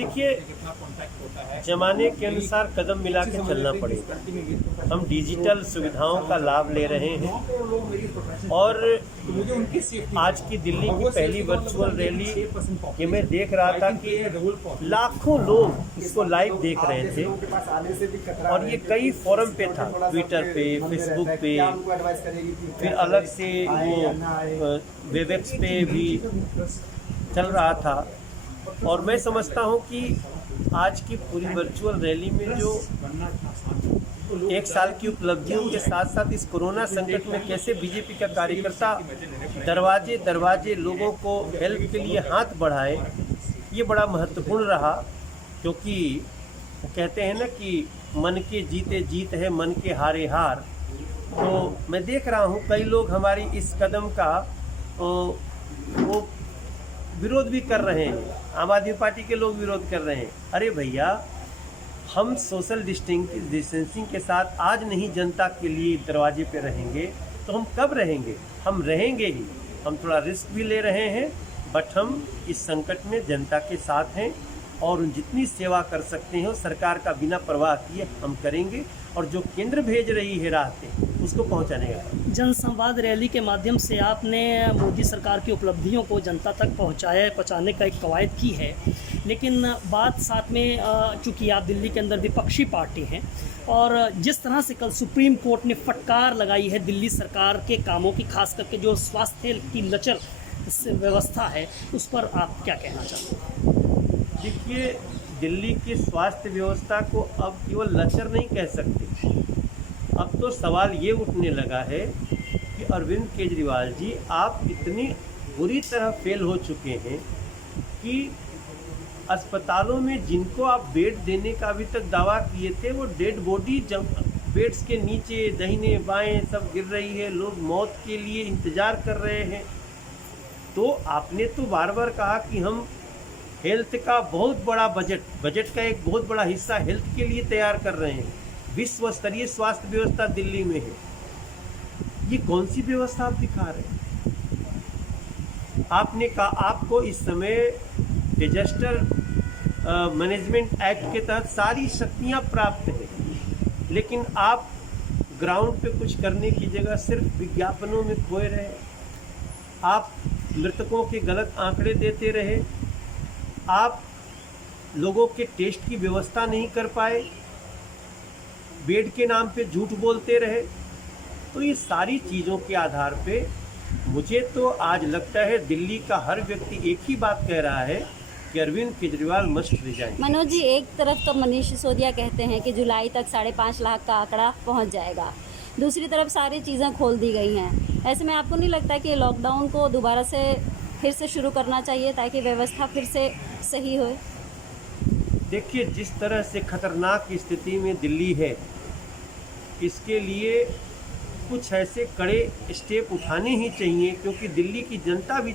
देखिए, जमाने के अनुसार कदम मिला के चलना पड़ेगा। हम डिजिटल सुविधाओं का लाभ ले रहे हैं और आज की दिल्ली की पहली वर्चुअल रैली कि मैं देख रहा था कि लाखों लोग इसको लाइव देख रहे थे और ये कई फोरम पे था, ट्विटर पे, फेसबुक पे, फिर अलग से वो वेबएक्स पे भी चल रहा था। और मैं समझता हूँ कि आज की पूरी वर्चुअल रैली में जो एक साल की उपलब्धियों के साथ साथ इस कोरोना संकट में कैसे बीजेपी का कार्यकर्ता दरवाजे दरवाजे लोगों को हेल्प के लिए हाथ बढ़ाए, ये बड़ा महत्वपूर्ण रहा। क्योंकि कहते हैं ना कि मन के जीते जीत है, मन के हारे हार। तो मैं देख रहा हूँ कई लोग हमारी इस कदम का वो विरोध भी कर रहे हैं। आम आदमी पार्टी के लोग विरोध कर रहे हैं। अरे भैया, हम सोशल डिस्टेंसिंग के साथ आज नहीं जनता के लिए दरवाजे पे रहेंगे तो हम कब रहेंगे? हम रहेंगे ही। हम थोड़ा रिस्क भी ले रहे हैं, बट हम इस संकट में जनता के साथ हैं और जितनी सेवा कर सकते हैं सरकार का बिना परवाह किए हम करेंगे। और जो केंद्र भेज रही है राहतें उसको पहुंचाने का। जनसंवाद रैली के माध्यम से आपने मोदी सरकार की उपलब्धियों को जनता तक पहुंचाने का एक कवायद की है, लेकिन बात साथ में चूँकि आप दिल्ली के अंदर विपक्षी पार्टी हैं और जिस तरह से कल सुप्रीम कोर्ट ने फटकार लगाई है दिल्ली सरकार के कामों की, खास करके जो स्वास्थ्य की लचर व्यवस्था है, उस पर आप क्या कहना चाहते हैं? देखिए, दिल्ली की स्वास्थ्य व्यवस्था को अब केवल लचर नहीं कह सकते। अब तो सवाल ये उठने लगा है कि अरविंद केजरीवाल जी, आप इतनी बुरी तरह फेल हो चुके हैं कि अस्पतालों में जिनको आप बेड देने का अभी तक दावा किए थे, वो डेड बॉडी बेड्स के नीचे दाहिने बाएं सब गिर रही है। लोग मौत के लिए इंतज़ार कर रहे हैं। तो आपने तो बार बार कहा कि हम हेल्थ का बहुत बड़ा बजट का एक बहुत बड़ा हिस्सा हेल्थ के लिए तैयार कर रहे हैं। विश्व स्तरीय स्वास्थ्य व्यवस्था दिल्ली में है। ये कौन सी व्यवस्था आप दिखा रहे हैं? आपने कहा आपको इस समय डिजास्टर मैनेजमेंट एक्ट के तहत सारी शक्तियां प्राप्त है, लेकिन आप ग्राउंड पे कुछ करने की जगह सिर्फ विज्ञापनों में खोए रहे। आप मृतकों के गलत आंकड़े देते रहे। आप लोगों के टेस्ट की व्यवस्था नहीं कर पाए, बेड के नाम पे झूठ बोलते रहे। तो ये सारी चीज़ों के आधार पे मुझे तो आज लगता है दिल्ली का हर व्यक्ति एक ही बात कह रहा है कि अरविंद केजरीवाल मस्ट रिजाइन। मनोज जी, एक तरफ तो मनीष सिसोदिया कहते हैं कि जुलाई तक 5.5 लाख का आंकड़ा पहुंच जाएगा, दूसरी तरफ सारी चीज़ें खोल दी गई हैं। ऐसे में आपको नहीं लगता कि लॉकडाउन को दोबारा से फिर से शुरू करना चाहिए ताकि व्यवस्था फिर से सही हो? देखिए, जिस तरह से खतरनाक स्थिति में दिल्ली है, इसके लिए कुछ ऐसे कड़े स्टेप उठाने ही चाहिए, क्योंकि दिल्ली की जनता भी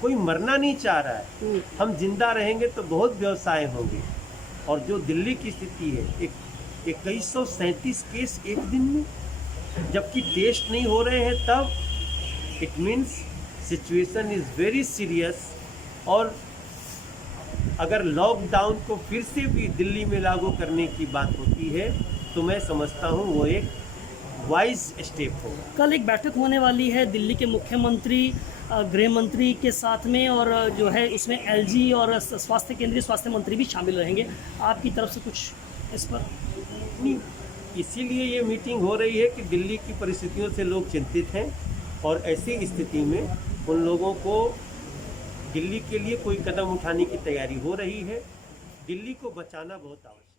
कोई मरना नहीं चाह रहा है। हम जिंदा रहेंगे तो बहुत व्यवसाय होंगे। और जो दिल्ली की स्थिति है, 2137 केस एक दिन में, जबकि टेस्ट नहीं हो रहे हैं, तब it means situation is very serious. और अगर लॉकडाउन को फिर से भी दिल्ली में लागू करने की बात होती है तो मैं समझता हूँ वो एक वाइज स्टेप होगा। कल एक बैठक होने वाली है दिल्ली के मुख्यमंत्री, गृह मंत्री के साथ में, और जो है उसमें एलजी और केंद्रीय स्वास्थ्य मंत्री भी शामिल रहेंगे। आपकी तरफ से कुछ इस पर? नहीं, इसीलिए ये मीटिंग हो रही है कि दिल्ली की परिस्थितियों से लोग चिंतित हैं और ऐसी स्थिति में उन लोगों को दिल्ली के लिए कोई कदम उठाने की तैयारी हो रही है। दिल्ली को बचाना बहुत आवश्यक है।